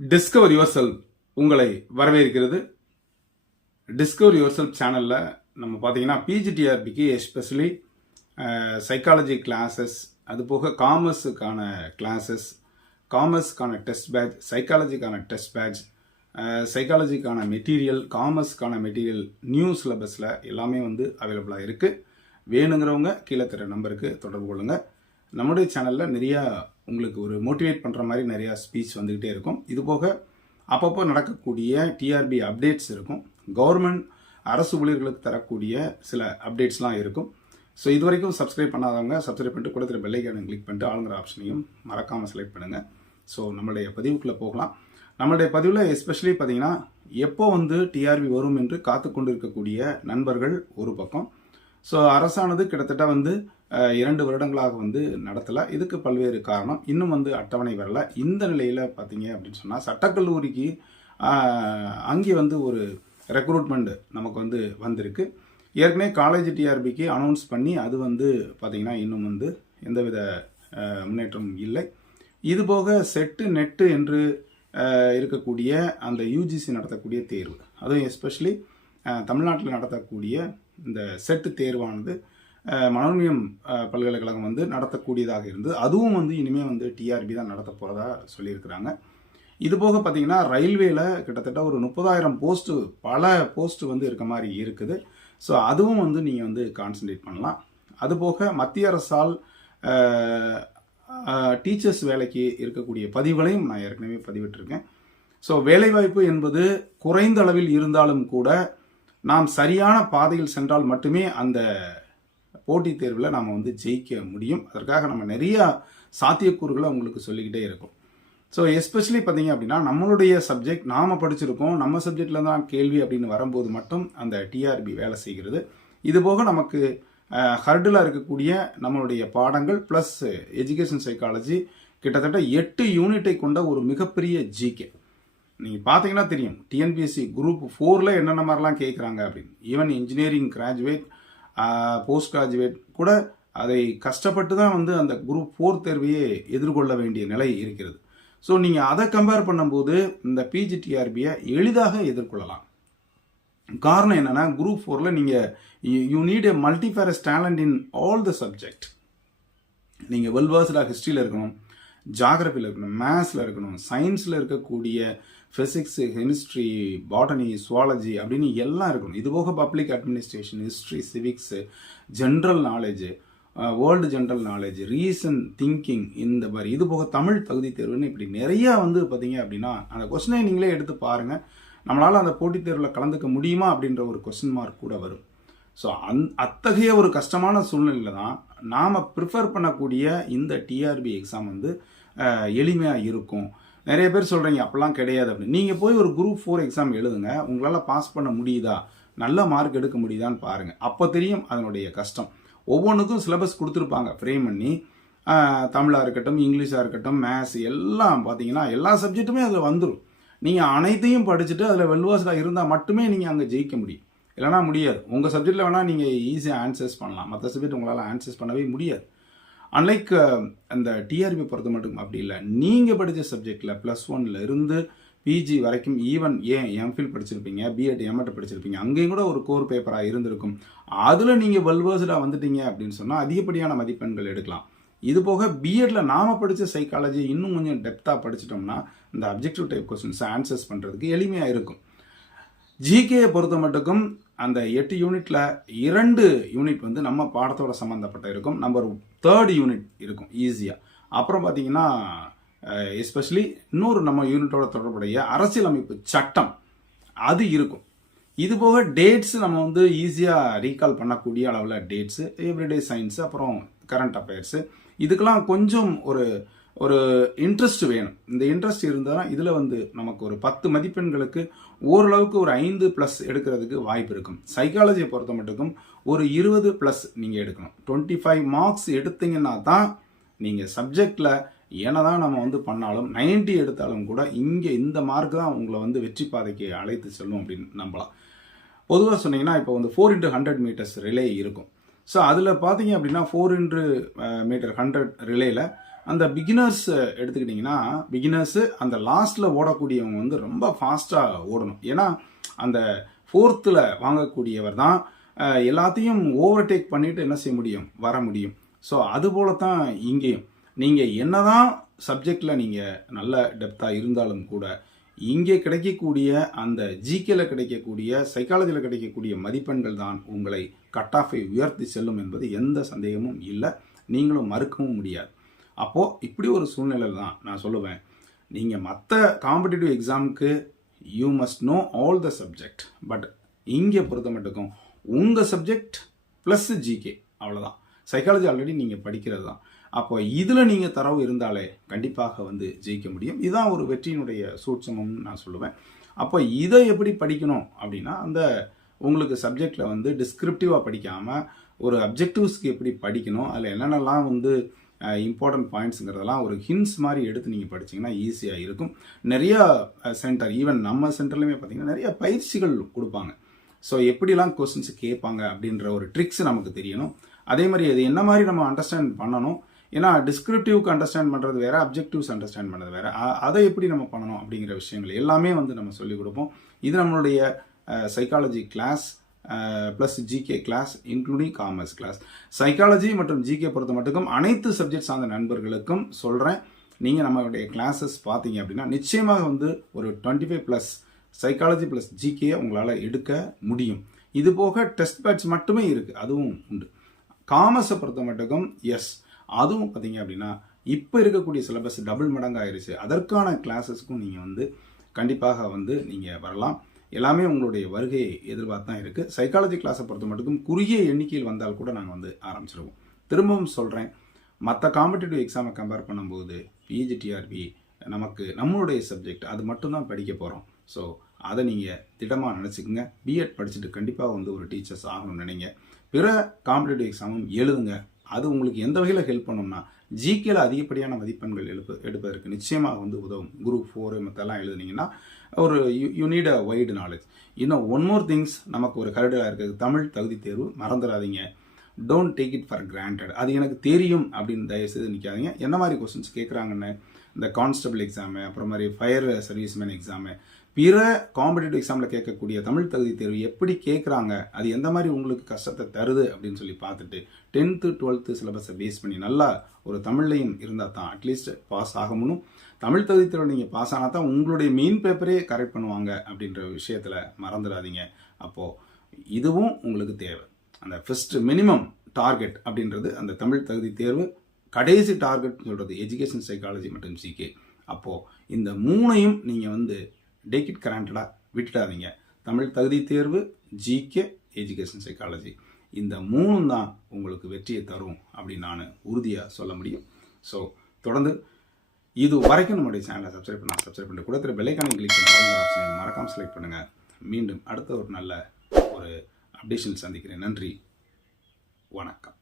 Discover your உங்களை வரவேற்கிறது. Discover your சேனலில் நம்ம பார்த்தீங்கன்னா பிஜிடிஆர்பிக்கு எஸ்பெஷலி சைக்காலஜி கிளாஸஸ் அது போக காமர்ஸுக்கான கிளாஸஸ் காமர்ஸ்க்கான டெஸ்ட் பேட்ச் சைக்காலஜிக்கான டெஸ்ட் பேட்ச் சைக்காலஜிக்கான மெட்டீரியல் காமர்ஸ்க்கான மெட்டீரியல் நியூ சிலபஸில் எல்லாமே வந்து அவைலபிளாக இருக்குது வேணுங்கிறவங்க கீழே தர நம்பருக்கு தொடர்பு கொள்ளுங்கள் நம்முடைய சேனலில் நிறையா உங்களுக்கு ஒரு மோட்டிவேட் பண்ணுற மாதிரி நிறையா ஸ்பீச் வந்துக்கிட்டே இருக்கும். இது போக அப்பப்போ நடக்கக்கூடிய டிஆர்பி அப்டேட்ஸ் இருக்கும். கவர்மெண்ட் அரசு ஊழியர்களுக்கு தரக்கூடிய சில அப்டேட்ஸ்லாம் இருக்கும். ஸோ இது வரைக்கும் சப்ஸ்கிரைப் பண்ணாதவங்க சப்ஸ்கிரைப் பண்ணிட்டு கூட பெல்லைக்கான கிளிக் பண்ணிட்டு ஆளுங்கிற ஆப்ஷனையும் மறக்காமல் செலக்ட் பண்ணுங்கள் ஸோ நம்மளுடைய பதிவுக்குள்ளே போகலாம். நம்மளுடைய பதிவில் எஸ்பெஷலி பார்த்தீங்கன்னா எப்போ வந்து டிஆர்பி வரும் என்று காத்து கொண்டிருக்கக்கூடிய நண்பர்கள் ஒரு பக்கம். ஸோ அரசானது கிட்டத்தட்ட வந்து இரண்டு வருடங்களாக வந்து நடத்தலை. இதுக்கு பல்வேறு காரணம். இன்னும் வந்து அட்டவணை வரல. இந்த நிலையில் பார்த்தீங்க அப்படின்னு சொன்னால் சட்டக்கல்லூரிக்கு அங்கே வந்து ஒரு ரெக்ரூட்மெண்ட் நமக்கு வந்து வந்திருக்கு. ஏற்கனவே காலேஜ் டிஆர்பிக்கு அனௌன்ஸ் பண்ணி அது வந்து பார்த்திங்கன்னா இன்னும் வந்து எந்தவித முன்னேற்றமும் இல்லை. இதுபோக செட்டு நெட்டு என்று இருக்கக்கூடிய அந்த யூஜிசி நடத்தக்கூடிய தேர்வு. அதுவும் எஸ்பெஷலி தமிழ்நாட்டில் நடத்தக்கூடிய இந்த செட்டு தேர்வானது மனோன்மியம் பல்கலைக்கழகம் வந்து நடத்தக்கூடியதாக இருந்தது. அதுவும் வந்து இனிமேல் வந்து டிஆர்பி தான் நடத்த போகிறதா சொல்லியிருக்கிறாங்க. இது போக பார்த்தீங்கன்னா ரயில்வேல கிட்டத்தட்ட ஒரு முப்பதாயிரம் போஸ்ட்டு பல போஸ்ட்டு வந்து இருக்க மாதிரி இருக்குது. ஸோ அதுவும் வந்து நீங்கள் வந்து கான்சன்ட்ரேட் பண்ணலாம். அதுபோக மத்திய அரசால் டீச்சர்ஸ் வேலைக்கு இருக்கக்கூடிய பதிவுகளையும் நான் ஏற்கனவே பதிவிட்டிருக்கேன். ஸோ வேலைவாய்ப்பு என்பது குறைந்த அளவில் இருந்தாலும் கூட நாம் சரியான பாதையில் சென்றால் மட்டுமே அந்த போட்டித் தேர்வில் நாம் வந்து ஜெயிக்க முடியும். அதற்காக நம்ம நிறையா சாத்தியக்கூறுகளை உங்களுக்கு சொல்லிக்கிட்டே இருக்கும். ஸோ எஸ்பெஷலி பார்த்தீங்க அப்படின்னா நம்மளுடைய சப்ஜெக்ட் நாம் படிச்சிருக்கோம். நம்ம சப்ஜெக்டில் தான் கேள்வி அப்படின்னு வரும்போது மட்டும் அந்த டிஆர்பி வேலை செய்கிறது. இது போக நமக்கு ஹர்டிலாக இருக்கக்கூடிய நம்மளுடைய பாடங்கள் ப்ளஸ் எஜுகேஷன் சைக்காலஜி கிட்டத்தட்ட எட்டு யூனிட்டை கொண்ட ஒரு மிகப்பெரிய ஜிகே நீங்கள் பார்த்தீங்கன்னா தெரியும். டிஎன்பிஎஸ்சி குரூப் ஃபோரில் என்னென்ன மாதிரிலாம் கேட்குறாங்க அப்படின்னு. Even engineering graduate post graduate கூட அதை கஷ்டப்பட்டு தான் வந்து அந்த குரூப் ஃபோர் தேர்வையே எதிர்கொள்ள வேண்டிய நிலை இருக்கிறது. ஸோ நீங்கள் அதை கம்பேர் பண்ணும்போது இந்த பிஜிடிஆர்பியை எளிதாக எதிர்கொள்ளலாம். காரணம் என்னன்னா குரூப் ஃபோரில் நீங்கள் you need a multifarious talent in all the subject நீங்கள் வெல்வர்ஸ்டாக ஹிஸ்ட்ரியில் இருக்கணும் ஜாகிரபியில் இருக்கணும் மேத்ஸில் இருக்கணும் சயின்ஸில் இருக்கக்கூடிய ஃபிசிக்ஸு கெமிஸ்ட்ரி பாட்டனி சுவாலஜி அப்படின்னு எல்லாம் இருக்கணும். இது போக public administration history civics general knowledge world general knowledge reason thinking இந்த மாதிரி. இது போக தமிழ் தகுதி தேர்வுன்னு இப்படி நிறையா வந்து பார்த்தீங்க அப்படின்னா அந்த கொஸ்டினை நீங்களே எடுத்து பாருங்கள் நம்மளால் அந்த போட்டித் தேர்வில் கலந்துக்க முடியுமா அப்படின்ற ஒரு கொஸ்டின் மார்க் கூட வரும். ஸோ அந் அத்தகைய ஒரு கஷ்டமான சூழ்நிலையில் தான் நாம் ப்ரிஃபர் பண்ணக்கூடிய இந்த டிஆர்பி எக்ஸாம் வந்து எளிமையாக இருக்கும். நிறைய பேர் சொல்கிறீங்க அப்போல்லாம் கிடையாது அப்படின்னு. நீங்கள் போய் ஒரு குரூப் ஃபோர் எக்ஸாம் எழுதுங்க உங்களால் பாஸ் பண்ண முடியுதா? நல்ல மார்க் எடுக்க முடியுதான்னு பாருங்கள் அப்போ தெரியும் அதனுடைய கஷ்டம். ஒவ்வொன்றுக்கும் சிலபஸ் கொடுத்துருப்பாங்க ஃப்ரேம் பண்ணி தமிழாக இருக்கட்டும் இங்கிலீஷாக இருக்கட்டும் மேத்ஸ் எல்லாம் பார்த்தீங்கன்னா எல்லா சப்ஜெக்ட்டுமே அதில் வந்துடும் நீங்கள் அனைத்தையும் படிச்சுட்டு அதில் வெல்வாஸ்டாக இருந்தால் மட்டுமே நீங்கள் அங்கே ஜெயிக்க முடியும். இல்லைனா முடியாது. உங்கள் சப்ஜெக்டில் வேணால் நீங்கள் ஈஸியாக ஆன்சர்ஸ் பண்ணலாம். மற்ற சப்ஜெக்ட் உங்களால் ஆன்சர்ஸ் பண்ணவே முடியாது. அன்லைக் uh, அந்த டிஆர்பி பொறுத்த மட்டும் அப்படி இல்லை. நீங்கள் படித்த சப்ஜெக்டில் ப்ளஸ் ஒன்ல இருந்து பிஜி வரைக்கும் ஈவன் ஏன் எம்ஃபில் படிச்சிருப்பீங்க பிஎட் எம்எட் படிச்சிருப்பீங்க அங்கேயும் கூட ஒரு கோர் பேப்பராக இருந்திருக்கும். அதில் நீங்கள் வெல்வர்ஸ்டாக வந்துட்டீங்க அப்படின்னு சொன்னால் அதிகப்படியான மதிப்பெண்கள் எடுக்கலாம். இது போக பிஎட்ல நாம படித்த சைக்காலஜி இன்னும் கொஞ்சம் டெப்த்தாக படிச்சிட்டோம்னா இந்த அப்ஜெக்டிவ் டைப் கொஸ்டின்ஸ் ஆன்சர்ஸ் பண்ணுறதுக்கு எளிமையாக இருக்கும். ஜிகேயை பொறுத்த மட்டுக்கும் அந்த எட்டு யூனிட்ல இரண்டு யூனிட் வந்து நம்ம பாடத்தோட சம்மந்தப்பட்ட இருக்கும். நம்பர் தேர்ட் யூனிட் இருக்கும் ஈஸியாக அப்புறம் பார்த்தீங்கன்னா எஸ்பெஷலி இன்னொரு நம்ம யூனிட்டோட தொடர்புடைய அரசியலமைப்பு சட்டம் அது இருக்கும். இது போக டேட்ஸ் நம்ம வந்து ஈஸியாக ரீகால் பண்ணக்கூடிய அளவில் டேட்ஸு எவ்ரிடே சயின்ஸ் அப்புறம் கரண்ட் அஃபேர்ஸு இதுக்கெல்லாம் கொஞ்சம் ஒரு ஒரு இன்ட்ரெஸ்ட் வேணும். இந்த இன்ட்ரெஸ்ட் இருந்தால் இதில் வந்து நமக்கு ஒரு பத்து மதிப்பெண்களுக்கு ஓரளவுக்கு ஒரு ஐந்து ப்ளஸ் எடுக்கிறதுக்கு வாய்ப்பு இருக்கும். சைக்காலஜியை பொறுத்த மட்டுக்கும் ஒரு இருபது ப்ளஸ் நீங்கள் எடுக்கணும். டுவெண்ட்டி ஃபைவ் மார்க்ஸ் எடுத்தீங்கன்னா தான் நீங்கள் சப்ஜெக்டில் என்னதான் நம்ம வந்து பண்ணாலும் 90 எடுத்தாலும் கூட இங்கே இந்த மார்க் தான் உங்களை வந்து வெற்றி பாதைக்கு அழைத்து செல்லும் அப்படின்னு நம்பலாம். பொதுவாக சொன்னீங்கன்னா இப்போ வந்து four into hundred metres relay இருக்கும். ஸோ அதில் பார்த்தீங்க அப்படின்னா ஃபோர் இன்ட்டு மீட்டர் ஹண்ட்ரட் ரிலேயில் அந்த பிகினர்ஸ் எடுத்துக்கிட்டிங்கன்னா பிகினர்ஸு அந்த லாஸ்ட்டில் ஓடக்கூடியவங்க வந்து ரொம்ப ஃபாஸ்ட்டாக ஓடணும். ஏன்னா அந்த ஃபோர்த்தில் வாங்கக்கூடியவர் தான் எல்லாத்தையும் ஓவர்டேக் பண்ணிவிட்டு என்ன செய்ய முடியும்? வர முடியும். ஸோ அதுபோல தான் இங்கேயும். நீங்கள் என்ன தான் சப்ஜெக்டில் நீங்கள் நல்ல டெப்த்தாக இருந்தாலும் கூட இங்கே கிடைக்கக்கூடிய அந்த ஜிகேல கிடைக்கக்கூடிய சைக்காலஜியில் கிடைக்கக்கூடிய மதிப்பெண்கள் தான் உங்களை கட் ஆஃபை உயர்த்தி செல்லும் என்பது எந்த சந்தேகமும் இல்லை. நீங்களும் மறுக்கவும் முடியாது. அப்போது இப்படி ஒரு சூழ்நிலையில் தான் நான் சொல்லுவேன். நீங்கள் மற்ற காம்படிட்டிவ் எக்ஸாமுக்கு you must know all the subject but இங்கே பொறுத்த மட்டுக்கும் உங்கள் சப்ஜெக்ட் ப்ளஸ் ஜிகே அவ்வளோதான் சைக்காலஜி ஆல்ரெடி நீங்கள் படிக்கிறது தான். அப்போ இதில் நீங்கள் தரவு இருந்தாலே கண்டிப்பாக வந்து ஜெயிக்க முடியும். இதுதான் ஒரு வெற்றியினுடைய சூட்சமம்னு நான் சொல்லுவேன். அப்போ இதை எப்படி படிக்கணும் அப்படின்னா அந்த உங்களுக்கு சப்ஜெக்டில் வந்து டிஸ்கிரிப்டிவாக படிக்காமல் ஒரு அப்ஜெக்டிவ்ஸ்க்கு எப்படி படிக்கணும் அதில் என்னென்னலாம் வந்து இம்பார்ட்டன்ட் பாயிண்ட்ஸுங்கிறதெல்லாம் ஒரு ஹின்ஸ் மாதிரி எடுத்து நீங்கள் படிச்சீங்கன்னா ஈஸியாக இருக்கும். நிறையா சென்டர் ஈவன் நம்ம சென்டர்லையுமே பார்த்தீங்கன்னா நிறைய பயிற்சிகள் கொடுப்பாங்க. ஸோ எப்படிலாம் கொஸ்டின்ஸ் கேட்பாங்க அப்படின்ற ஒரு ட்ரிக்ஸ் நமக்கு தெரியணும். அதே மாதிரி அது என்ன மாதிரி நம்ம அண்டர்ஸ்டாண்ட் பண்ணணும்? ஏன்னா டிஸ்கிரிப்டிவ்க்கு அண்டர்ஸ்டாண்ட் பண்ணுறது வேற அப்ஜெக்டிவ்ஸ் அண்டர்ஸ்டாண்ட் பண்ணுறது வேறு. அதை எப்படி நம்ம பண்ணணும் அப்படிங்கிற விஷயங்கள் எல்லாமே வந்து நம்ம சொல்லிக் கொடுப்போம். இது நம்மளுடைய psychology class plus GK class including commerce class psychology மற்றும் ஜிகே பொறுத்த மட்டுக்கும் அனைத்து சப்ஜெக்ட் சார்ந்த நண்பர்களுக்கும் சொல்கிறேன் நீங்கள் நம்மளுடைய கிளாஸஸ் பார்த்தீங்க அப்படின்னா நிச்சயமாக வந்து ஒரு twenty five plus psychology plus GK உங்களால் எடுக்க முடியும். இது போக டெஸ்ட் பேட்ச் மட்டுமே இருக்குது அதுவும் உண்டு. காமர்ஸை பொறுத்த மட்டுக்கும் எஸ் அதுவும் பார்த்தீங்க அப்படின்னா இப்போ இருக்கக்கூடிய சிலபஸ் டபுள் மடங்கு ஆயிடுச்சு அதற்கான கிளாஸஸ்க்கும் நீங்கள் வந்து கண்டிப்பாக வந்து நீங்கள் வரலாம். எல்லாமே உங்களுடைய வருகையை எதிர்பார்த்து தான் இருக்குது சைக்காலஜி கிளாஸை பொறுத்த மட்டுக்கும் குறுகிய எண்ணிக்கையில் வந்தால் கூட நாங்கள் வந்து ஆரம்பிச்சிருவோம். திரும்பவும் சொல்கிறேன் மற்ற காம்படிட்டிவ் எக்ஸாமை கம்பேர் பண்ணும்போது பிஜிடிஆர்பி நமக்கு நம்மளுடைய சப்ஜெக்ட் அது மட்டும்தான் படிக்க போகிறோம் ஸோ அதை நீங்கள் திடமாக நினச்சிக்கோங்க. பிஎட் படிச்சுட்டு கண்டிப்பாக வந்து ஒரு டீச்சர்ஸ் ஆகணும்னு நினைங்க. பிற காம்படிட்டிவ் எக்ஸாமும் எழுதுங்க. அது உங்களுக்கு எந்த வகையில் ஹெல்ப் பண்ணும்னா ஜிகேல அதிகப்படியான மதிப்பெண்கள் எழுப்பு எடுப்பதற்கு நிச்சயமாக வந்து உதவும். குரூப் ஃபோர் மற்றெல்லாம் எழுதுனீங்கன்னா ஒரு you need a wide knowledge இன்னும் ஒன் மோர் திங்ஸ் நமக்கு ஒரு கருடலாக இருக்குது. தமிழ் தகுதி தேர்வு மறந்துடாதீங்க. Don't take it for granted அது எனக்கு தெரியும் அப்படின்னு தயவுசெய்து நிற்காதீங்க என்ன மாதிரி கொஸ்டின்ஸ் கேட்குறாங்கன்னு இந்த கான்ஸ்டபிள் எக்ஸாமு அப்புறம் மாதிரி ஃபயர் சர்வீஸ்மேன் எக்ஸாமு பிற காம்படிட்டிவ் எக்ஸாமில் கேட்கக்கூடிய தமிழ் தகுதி தேர்வு எப்படி கேட்குறாங்க? அது எந்த மாதிரி உங்களுக்கு கஷ்டத்தை தருது அப்படின்னு சொல்லி பார்த்துட்டு டென்த்து டுவெல்த்து சிலபஸை பேஸ் பண்ணி நல்லா ஒரு தமிழ்லையும் இருந்தால் தான் அட்லீஸ்ட் பாஸ் ஆகணும் தமிழ் தகுதி தேர்வு நீங்கள் பாஸ் ஆனால் தான் உங்களுடைய மெயின் பேப்பரே கரெக்ட் பண்ணுவாங்க அப்படின்ற விஷயத்தில் மறந்துடாதீங்க. அப்போது இதுவும் உங்களுக்கு தேவை. அந்த ஃபஸ்ட்டு மினிமம் டார்கெட் அப்படின்றது அந்த தமிழ் தகுதி தேர்வு கடைசி டார்கெட் சொல்கிறது எஜுகேஷன் சைக்காலஜி மற்றும் ஜிகே அப்போது இந்த மூணையும் நீங்கள் வந்து டேக் இட் கிராண்டடாக விட்டுடாதீங்க. தமிழ் தகுதி தேர்வு ஜிகே எஜுகேஷன் சைக்காலஜி இந்த மூணும் தான் உங்களுக்கு வெற்றியை தரும் அப்படின்னு நான் உறுதியாக சொல்ல முடியும். ஸோ தொடர்ந்து இது வரைக்கும் நம்முடைய சேனலை சப்ஸ்கிரைப் பண்ண சப்ஸ்கிரைப் பண்ணி கொடுத்துற பெல்லைக்கானை கிளிக் பண்ணி ஆப்ஷனை மறக்காமல் செலக்ட் பண்ணுங்கள் மீண்டும் அடுத்த ஒரு நல்ல ஒரு அப்டேஷன் சந்திக்கிறேன். நன்றி. வணக்கம்.